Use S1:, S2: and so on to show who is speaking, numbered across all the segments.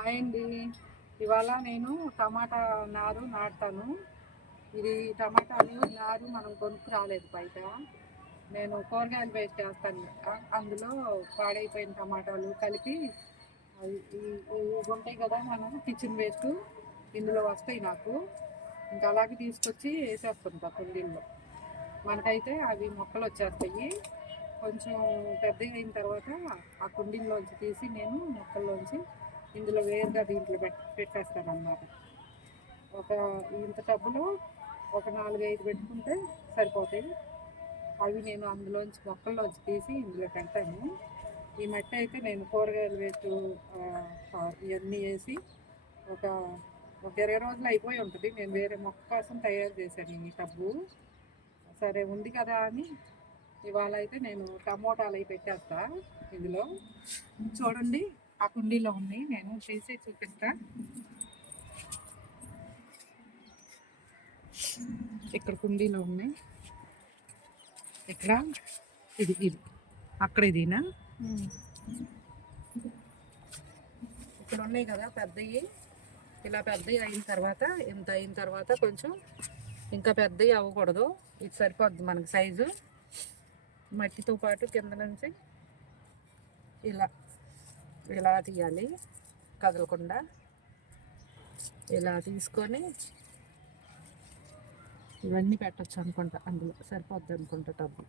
S1: Hi అండి. ఇవాళ నేను టమాటా నారు నాటుతాను. ఇది టమాటాలు నారు మనం కొనుక్కు రాలేదు బయట. నేను కూరగాయలు వేస్ట్ చేస్తాను. అందులో పాడైపోయిన టమాటాలు కలిపి ఇవి ఉంటాయి కదా మనం కిచెన్ వేస్ట్ ఇందులో వస్తాయి నాకు. ఇంకా అలాగే తీసుకొచ్చి వేసేస్తుంటా కుండీల్లో. మనకైతే అవి మొక్కలు వచ్చేస్తాయి. కొంచెం పెద్దగా అయిన తర్వాత ఆ కుండీల్లోంచి తీసి నేను మొక్కల్లోంచి ఇందులో వేరుగా దీంట్లో పెట్ పెట్టేస్తాను ఒక ఇంత టబ్బులో ఒక నాలుగు ఐదు పెట్టుకుంటే సరిపోతాయి. అవి నేను అందులోంచి మొక్కల్లోంచి తీసి ఇందులో పెడతాను. ఈ మట్టి అయితే నేను కూరగాయలు వేస్ట్ ఇవన్నీ వేసి ఒక ఒక ఇరవై రోజులు అయిపోయి ఉంటుంది. నేను వేరే మొక్క కోసం తయారు చేశాను ఈ టబ్బు. సరే ఉంది కదా అని ఇవాళ అయితే నేను టమోటాలు అవి పెట్టేస్తా ఇందులో. చూడండి ఆ కుండీలో ఉంది. నేను చేసి చూపిస్తా. ఇక్కడ కుండీలో ఉన్నాయి ఇక్కడ ఇది ఇది. అక్కడ ఇదినా? ఇక్కడ ఉన్నాయి కదా పెద్దవి ఇలా పెద్దవి అయిన తర్వాత ఇంత అయిన తర్వాత కొంచెం ఇంకా పెద్దవి అవ్వకూడదు. ఇది సరిపోద్ది మనకి సైజు. మట్టితో పాటు కింద నుంచి ఇలా ఇలా తీయాలి కదలకుండా. ఇలా తీసుకొని ఇవన్నీ పెట్టచ్చు అనుకుంటా అందులో సరిపోద్ది అనుకుంటా డబ్బు.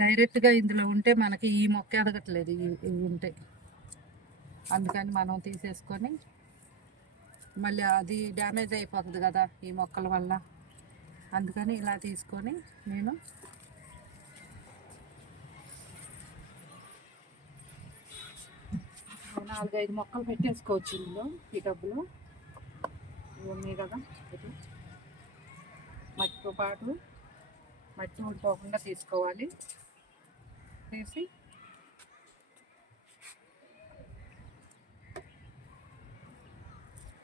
S1: డైరెక్ట్గా ఇందులో ఉంటే మనకి ఈ మొక్క ఎదగట్లేదు ఇవి ఉంటే. అందుకని మనం తీసేసుకొని మళ్ళీ అది డ్యామేజ్ అయిపోతుంది కదా ఈ మొక్కల వల్ల. అందుకని ఇలా తీసుకొని నేను నాలుగైదు మొక్కలు పెట్టేసుకోవచ్చు ఇందులో ఈ డబ్బులు ఇవి ఉన్నాయి కదా మట్టితో పాటు మట్టి ఉండిపోకుండా తీసుకోవాలి. తీసి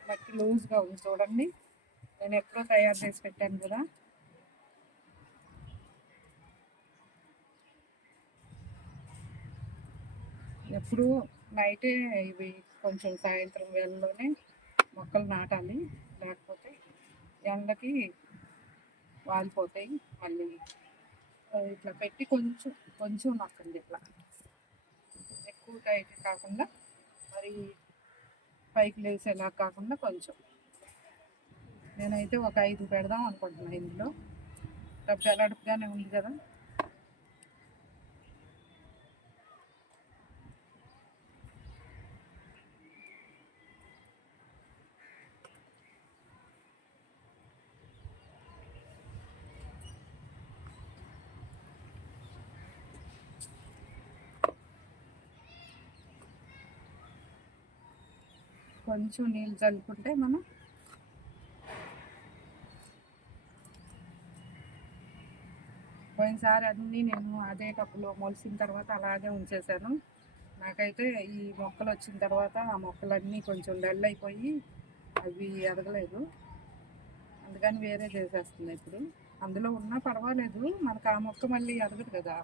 S1: మట్టి లూజ్గా ఉంది చూడండి. నేను ఎప్పుడో తయారు చేసి పెట్టాను కదా. ఎప్పుడు నైటే ఇవి కొంచెం సాయంత్రం వేళలోనే మొక్కలు నాటాలి. లేకపోతే ఎండకి వాలిపోతాయి మళ్ళీ. ఇట్లా పెట్టి కొంచెం కొంచెం నక్కండి ఇట్లా. ఎక్కువ టైట్ కాకుండా మరి పైకి లేసేలా కాకుండా కొంచెం. నేనైతే ఒక ఐదు పెడదాం అనుకుంటున్నాను ఇందులో. డబ్బు ఎలాడుపుగానే ఉంది కదా. కొంచెం నీళ్ళు చల్లుకుంటే మనం పోయినసారి అన్నీ నేను అదే కప్పులో మొలిసిన తర్వాత అలాగే ఉంచేసాను నాకైతే ఈ మొక్కలు వచ్చిన తర్వాత ఆ మొక్కలన్నీ కొంచెం డల్ అయిపోయి అవి ఎదగలేదు. అందుకని వేరే చేసేస్తుంది ఇప్పుడు. అందులో ఉన్నా పర్వాలేదు. మనకు ఆ మొక్క మళ్ళీ ఎదగదు కదా.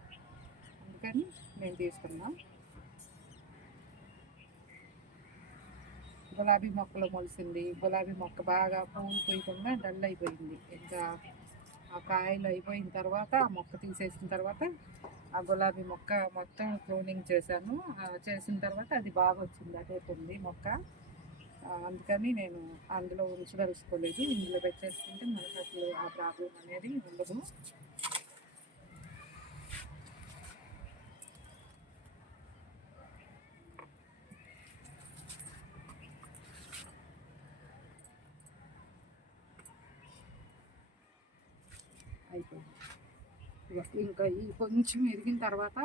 S1: అందుకని నేను తీసుకున్నా. గులాబీ మొక్కలు మొలిసింది. గులాబీ మొక్క బాగా పూలు పోయకుండా డల్ అయిపోయింది. ఇంకా ఆ కాయలు అయిపోయిన తర్వాత ఆ మొక్క తీసేసిన తర్వాత ఆ గులాబీ మొక్క మొత్తం క్లోనింగ్ చేశాను. చేసిన తర్వాత అది బాగా వచ్చింది అదే ఉంది మొక్క. అందుకని నేను అందులో ఉంచదలుచుకోలేదు ఇందులో పెట్టేసుకుంటే మనకు అసలు ఆ ప్రాబ్లం అనేది ఉండదు. అయిపోయింది. ఇంకా ఈ కొంచెం ఎదిగిన తర్వాత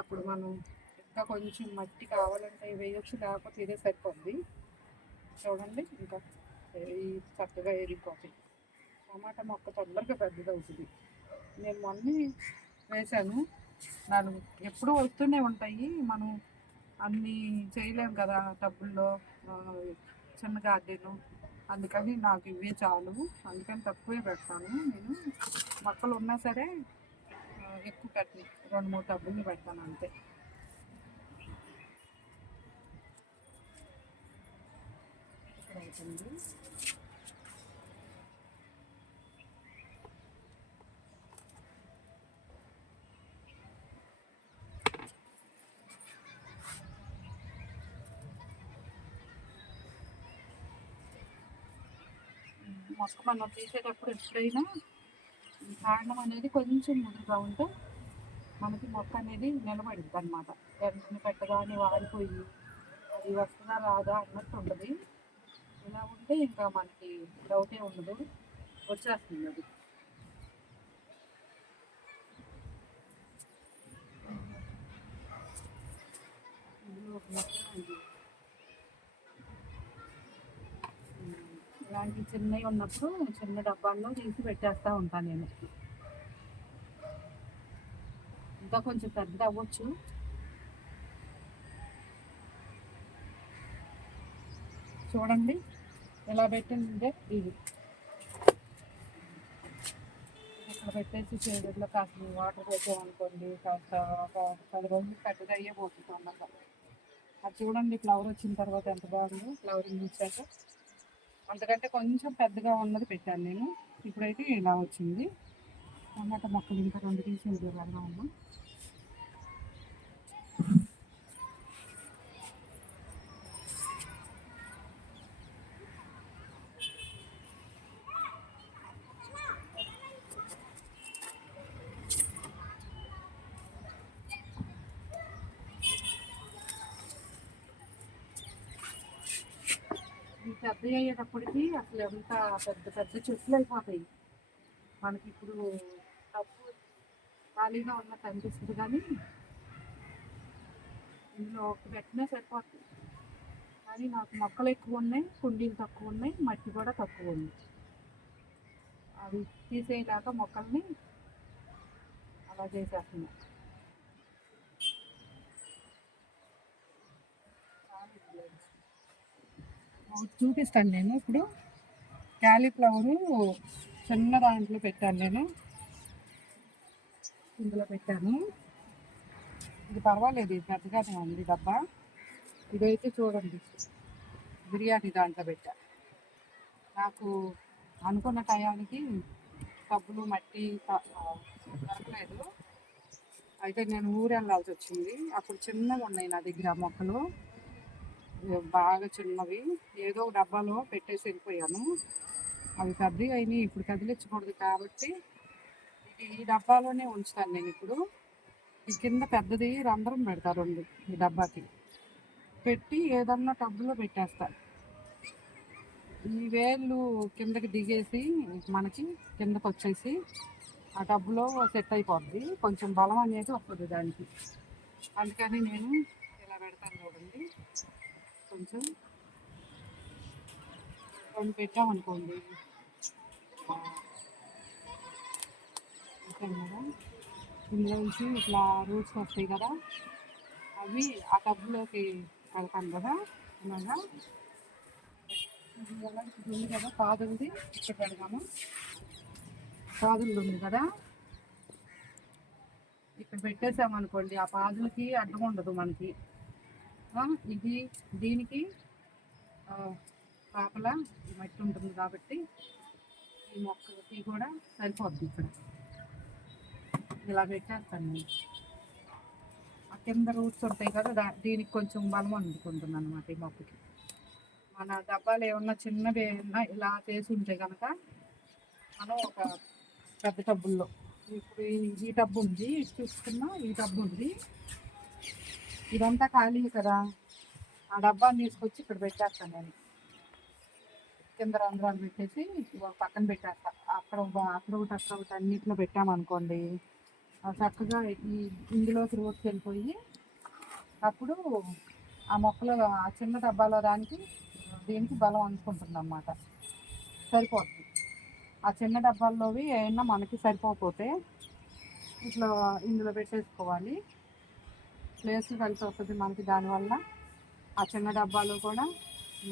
S1: అప్పుడు మనం ఇంకా కొంచెం మట్టి కావాలంటే వేయొచ్చు లేకపోతే ఇదే సరిపోద్ది. చూడండి ఇంకా చక్కగా ఎదిగిపోతాయి టమాటా మొక్క తొందరగా పెద్దది అవుతుంది. నేను మొన్న వేశాను. నాలుగు ఎప్పుడూ వస్తూనే ఉంటాయి. మనం అన్నీ చేయలేము కదా టబ్బుల్లో చిన్న గార్డెను. అందుకని నాకు ఇవే చాలు. అందుకని తక్కువే పెడతాను. నేను మొక్కలు ఉన్నా సరే ఎక్కువ పెట్టను. రెండు మూడు టబ్బులు పెడతాను అంతే. ఇక్కడ అవుతుంది మొక్క మనం తీసేటప్పుడు ఎప్పుడైనా కాండం అనేది కొంచెం ముదురుగా ఉంటే మనకి మొక్క అనేది నిలబడింది అనమాట వెంటనే పెట్టగానే వాడిపోయి అది వస్తుందా రాదా అన్నట్టు ఉండదు ఇలా ఉంటే ఇంకా మనకి డౌటే ఉండదు. వచ్చేస్తుంది అది. ఇందులో ఒక మొక్క ఇలాంటి చిన్నవి ఉన్నప్పుడు చిన్న డబ్బాల్లో తీసి పెట్టేస్తూ ఉంటాను నేను. ఇంకా కొంచెం పెద్దది అవ్వచ్చు. చూడండి ఇలా పెట్టిందంటే ఇది. ఇక్కడ పెట్టేసి చేయడంలో కాస్త వాటర్ పెట్టామనుకోండి కాస్త ఒక పది రోజులు పెద్దగా అయ్యే పోతుంది అన్నమాట. అది చూడండి ఫ్లవర్ వచ్చిన తర్వాత ఎంత బాగుందో ఫ్లవరింగ్ ఇచ్చాక అంతకంటే కొంచెం పెద్దగా ఉన్నది పెట్టాను నేను. ఇప్పుడైతే ఇలా వచ్చింది. టమాటా మొక్కలు ఇంకా రెండు తీసి పెడదాం ఉన్నా పెద్దవి అయ్యేటప్పటికి అసలు ఎంత పెద్ద పెద్ద చెట్లు అయిపోతాయి. మనకి ఇప్పుడు తప్పు ఖాళీగా ఉన్నట్టు అనిపిస్తుంది కానీ ఇందులో ఒక పెట్టినా సరిపోతుంది. కానీ నాకు మొక్కలు ఎక్కువ ఉన్నాయి కుండీలు తక్కువ ఉన్నాయి మట్టి కూడా తక్కువ ఉంది. అవి తీసేయలేక మొక్కల్ని అలా చేసేస్తున్నాను. చూపిస్తాను నేను ఇప్పుడు. క్యాలీఫ్లవరు చిన్న దాంట్లో పెట్టాను నేను. ఇందులో పెట్టాను. ఇది పర్వాలేదు ఇది పెద్దగానే ఉంది డబ్బా. ఇదైతే చూడండి బిర్యానీ దాంట్లో పెట్టా. నాకు అనుకున్న టయానికి పబ్బులు మట్టి దొరకలేదు. అయితే నేను ఊరు వెళ్ళాల్సి వచ్చింది. అప్పుడు చిన్నగా ఉన్నాయి నా దగ్గర మొక్కలు. బాగా చిన్నవి. ఏదో ఒక డబ్బాలో పెట్టేసి వెళ్ళిపోయాను. అవి పెద్దవి అయినాయి. ఇప్పుడు కదిలించకూడదు కాబట్టి ఇది ఈ డబ్బాలోనే ఉంచుతాను నేను ఇప్పుడు. ఈ కింద పెద్దది రంధ్రం పెడతారు రెండు ఈ డబ్బాకి. పెట్టి ఏదన్నా టబ్బులో పెట్టేస్తా. ఈ వేళ్ళు కిందకి దిగేసి మనకి కిందకి వచ్చేసి ఆ టబ్బులో సెట్ అయిపోద్ది. కొంచెం బలం అనేది వస్తుంది దానికి. అందుకని నేను ఇలా పెడతాను చూడండి. కొంచెం రెండు పెట్టామనుకోండి ఓకే కదా ఇందులోంచి ఇట్లా రూట్స్ వస్తాయి కదా అవి ఆ టబ్లోకి వెళ్తాను కదా అలాగా ఉంది కదా కాదుంది ఇక్కడ పెడదాము. పాదులు ఉంది కదా. ఇక్కడ పెట్టేసామనుకోండి ఆ పాదులకి అడ్డం ఉండదు మనకి. ఇది దీనికి ఆ, మట్టి ఉంటుంది కాబట్టి ఈ మొక్కకి కూడా సరిపోద్ది ఇక్కడ. ఇలా పెట్టేస్తాను ఆ కింద రూట్స్ ఉంటాయి కదా దా దీనికి కొంచెం బలం అందుకుంటుంది అనమాట ఈ మొక్కకి. మన డబ్బాలు ఏమన్నా చిన్నవి ఏమన్నా ఇలా చేసి ఉంటే కనుక మనం ఒక పెద్ద టబ్బుల్లో ఇప్పుడు ఈ- టబ్బు ఉంది ఇటు చూసుకున్నా ఈ టబ్బు ఉంది. ఇదంతా ఖాళీ కదా. ఆ డబ్బాని తీసుకొచ్చి ఇక్కడ పెట్టేస్తాను నేను. కింద రంధ్రాలు పెట్టేసి పక్కన పెట్టేస్తా. అక్కడ అక్కడ ఒకటి అక్కడ ఒకటి అన్నిట్లో పెట్టామనుకోండి. చక్కగా ఈ ఇందులోకి రోడ్కి వెళ్ళిపోయి అప్పుడు ఆ మొక్కలు ఆ చిన్న డబ్బాలో దానికి దీనికి బలం అందుకుంటుంది అన్నమాట సరిపోతుంది ఆ చిన్న డబ్బాల్లోవి ఏమన్నా మనకి సరిపోకపోతే ఇట్లా ఇందులో పెట్టేసుకోవాలి. ప్లేస్ కలిసి వస్తుంది మనకి దానివల్ల. ఆ చిన్న డబ్బాలో కూడా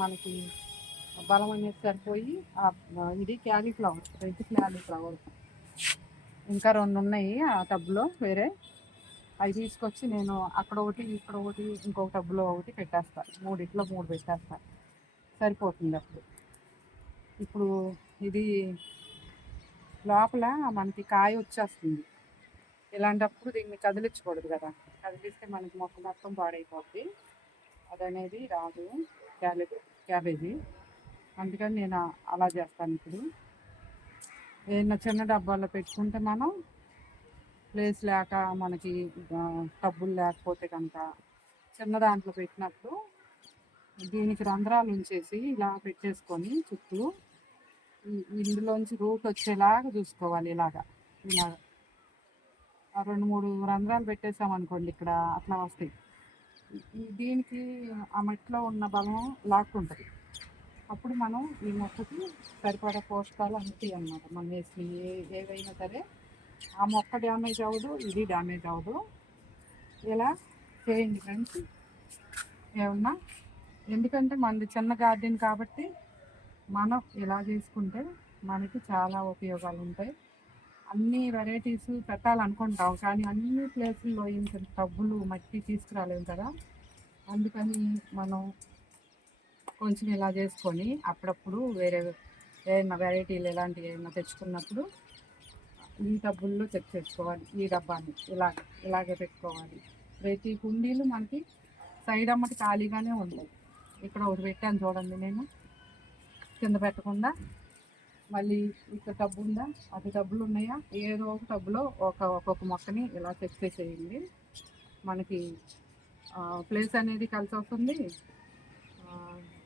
S1: మనకి బలం అనేది సరిపోయి ఇది క్యాలీఫ్లవర్ రెడ్ క్యాలీఫ్లవర్. ఇంకా రెండు ఉన్నాయి ఆ టబ్లో వేరే. అవి తీసుకొచ్చి నేను అక్కడ ఒకటి ఇక్కడ ఒకటి ఇంకొక టబ్లో ఒకటి పెట్టేస్తా. మూడిట్లో మూడు పెట్టేస్తా. సరిపోతుంది అప్పుడు. ఇప్పుడు ఇది లోపల మనకి కాయ వచ్చేస్తుంది. ఇలాంటప్పుడు దీన్ని కదిలించకూడదు కదా. కదిలిస్తే మనకి మొక్క మొత్తం పాడైపోద్ది. అదనేది రాదు. Cabbage cabbage. అందుకని నేను అలా చేస్తాను ఇప్పుడు. ఏదైనా చిన్న డబ్బాలో పెట్టుకుంటే మనం ప్లేస్ లేక మనకి టబ్బులు లేకపోతే కనుక చిన్న దాంట్లో పెట్టినప్పుడు దీనికి రంధ్రాలు ఉంచేసి ఇలా పెట్టేసుకొని చుట్టూ ఇందులోంచి రూట్ వచ్చేలాగా చూసుకోవాలి ఇలాగా. ఇలాగా రెండు మూడు రంధ్రాలు పెట్టేసాం అనుకోండి ఇక్కడ అట్లా వస్తాయి దీనికి ఆ మట్టిలో ఉన్న బలం లాక్కుంటుంది. అప్పుడు మనం ఈ మొక్కకి సరిపడా పోషకాలు అందుతాయి అన్నమాట మనం వేసి ఏ ఏవైనా సరే ఆ మొక్క డ్యామేజ్ అవ్వదు ఇది డ్యామేజ్ అవ్వదు. ఇలా చేయండి ఫ్రెండ్స్. ఏమన్నా? ఎందుకంటే మనది చిన్న గార్డెన్ కాబట్టి మనం ఇలా చేసుకుంటే మనకి చాలా ఉపయోగాలు ఉంటాయి. అన్ని వెరైటీస్ పెట్టాలనుకుంటాం. కానీ అన్ని ప్లేసుల్లో ఇంత డబ్బులు మట్టి తీసుకురాలేము కదా. అందుకని మనం కొంచెం ఇలా చేసుకొని అప్పుడప్పుడు వేరే ఏదైనా వెరైటీలు ఇలాంటివి ఏమైనా తెచ్చుకున్నప్పుడు ఈ డబ్బుల్లో చెక్ చేసుకోవాలి. ఈ డబ్బాని ఇలా ఇలాగే పెట్టుకోవాలి. ప్రతి కుండీలు మనకి సైడ్ అమ్మటి ఖాళీగానే ఉంటాయి ఇక్కడ ఒకటి పెట్టాను చూడండి నేను. కింద పెట్టకుండా మళ్ళీ ఇక్కడ టబ్బు ఉందా అది టబ్బులు ఉన్నాయా ఏదో ఒక టబ్బులో ఒక ఒక్కొక్క మొక్కని ఇలా సెట్ చేసేయండి. మనకి ప్లేస్ అనేది కలిసి వస్తుంది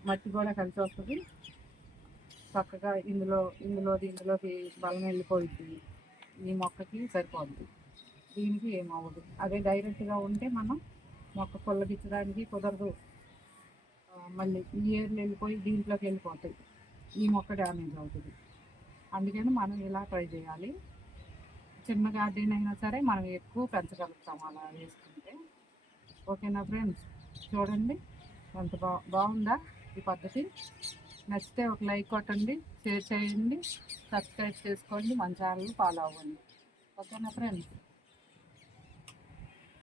S1: మట్టి కూడా కలిసి వస్తుంది చక్కగా ఇందులో ఇందులోది ఇందులోకి బలం వెళ్ళిపోయింది. ఈ మొక్కకి సరిపోద్ది. దీనికి ఏమవ్వదు అదే డైరెక్ట్గా ఉంటే మనం మొక్క పొల్లగించడానికి కుదరదు. మళ్ళీ ఈ ఏర్లు వెళ్ళిపోయి దీంట్లోకి వెళ్ళిపోతాయి. ఈ మొక్క డ్యామేజ్ అవుతుంది. అందుకని మనం ఇలా ట్రై చేయాలి? చిన్న గార్డెన్ అయినా సరే మనం ఎక్కువ పెంచగలుగుతాం అలా వేసుకుంటే ఓకేనా ఫ్రెండ్స్? చూడండి. ఎంత బా బాగుందా ఈ పద్ధతి? నచ్చితే ఒక లైక్ కొట్టండి షేర్ చేయండి సబ్స్క్రైబ్ చేసుకోండి మన ఛానల్ ఫాలో అవ్వండి. ఓకేనా ఫ్రెండ్స్?